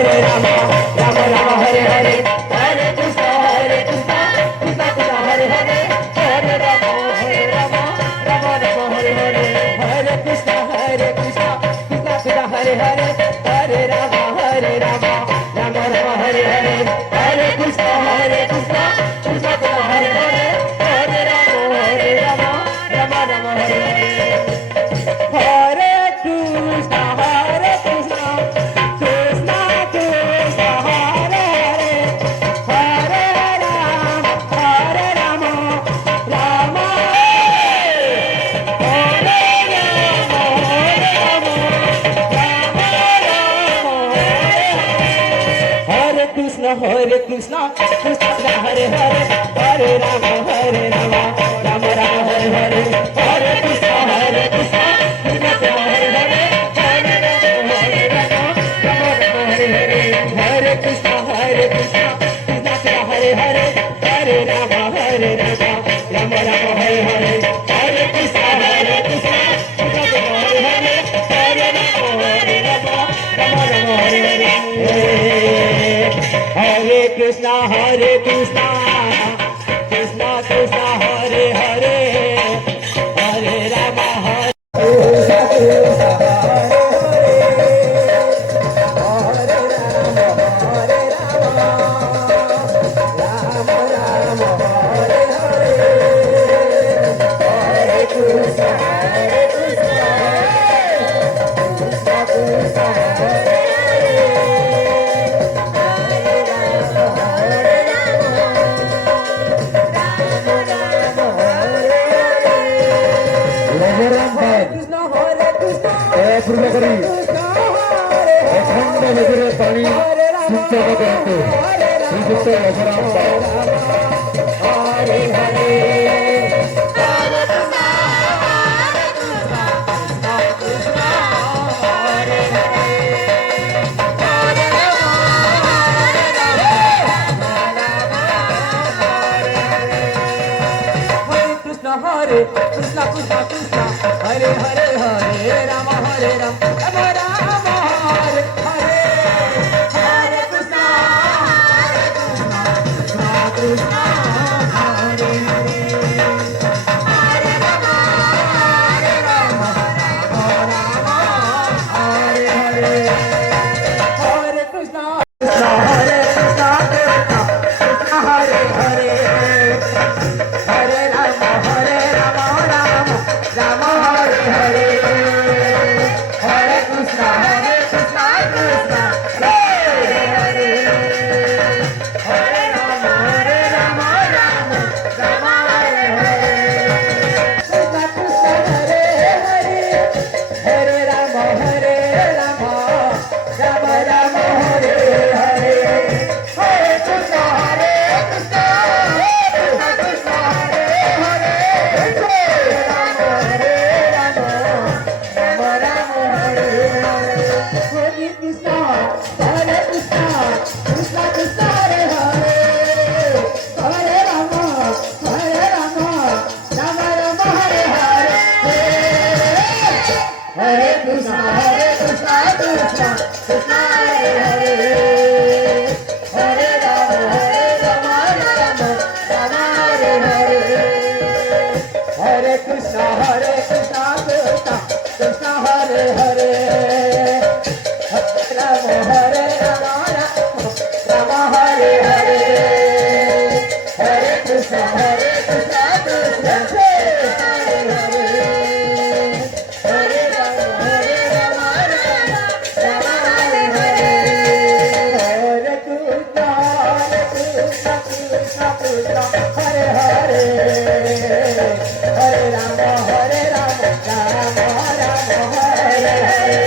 Hare Rama, Rama Rama Hare Hare, Hare Krishna, Krishna Krishna Hare Hare, Hare Rama, Rama Rama Hare Hare, Hare Krishna, Krishna Krishna Hare Hare, Hare Rama, Rama Rama Hare Hare, Hare Krishna, Krishna Krishna Hare Hare, Hare Rama, Rama Rama Hare Hare. Hare Krishna, Krishna Krishna Hare Hare, Hare Rama, Rama Hare Krishna, Krishna Hare Hare, Hare Rama, Rama Rama Hare Hare, Hare Krishna, Krishna Hare Hare, Hare Rama, Rama Rama Hare Hare, Hare Krishna, Krishna Hare Hare, Hare Rama, Rama Rama Hare Hare, Hare Krishna, Krishna Hare Hare, Hare Rama, Rama Rama Hare Hare. Hare Krishna, Krishna Krishna Hare Hare, Hare Rama, पूर्ण करी अखंड नजरे पाणी सिंचन करतो श्रीयुक्त Raghuram Hare Hare Hare Krishna, Krishna Krishna, Hare Hare, Hare Rama, Hare Rama, Rama Rama, Hare Hare, Hare Krishna, Krishna Krishna, Hare Hare, Hare Rama, Rama Rama, Hare Hare, Hare Krishna, Krishna Hare Krishna, Krishna Hare Hare, Hare Rama, Hare Rama, Rama Hare Hare, Hare Krishna, Krishna Hare Hare, Hare Rama, Rama Hare Hare, Krishna Krishna Hare Hare, Hare Rama, Rama Rama Hare Hare, Hare Krishna, Krishna Krishna Hare Hare, Hare Rama, Rama Rama Hare Hare, Hare Krishna, Krishna Krishna Hare Hare, Hare Rama, Rama Rama Hare Hare, Hare Krishna, Krishna Krishna Hare Hare, Hare Rama, Rama Hare Hare, Hare Krishna, Krishna Krishna Hare Hare, Hare Rama, Rama Hare Hare, Hare Krishna, Krishna Krishna Hare Hare, Hare Rama, Rama Hare Hare, Hare Krishna, Krishna Krishna Hare Hare, Hare Rama, Rama Hare Hare,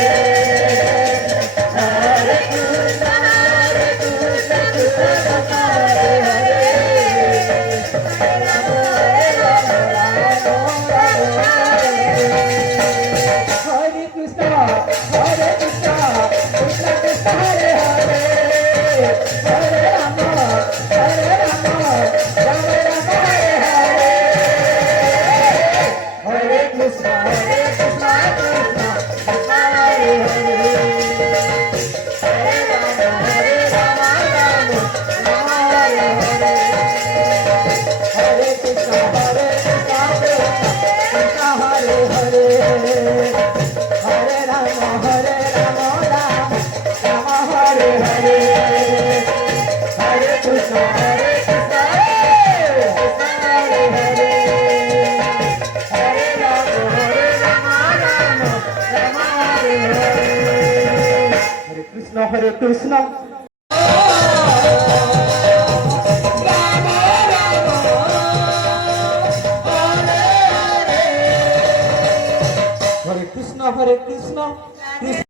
Hare Krishna, Krishna Krishna Hare Hare, Hare Rama, Rama Hare Krishna, Krishna Krishna Hare Hare, Hare Rama, Rama Hare Hare, Hare Krishna, Krishna Krishna Hare Hare, Hare Rama, Hare Krishna Hare Hare Hare Rama Rama Rama Hare Hare Hare Krishna Hare Krishna Hare Hare Hare Rama Rama Rama Hare Hare Hare Krishna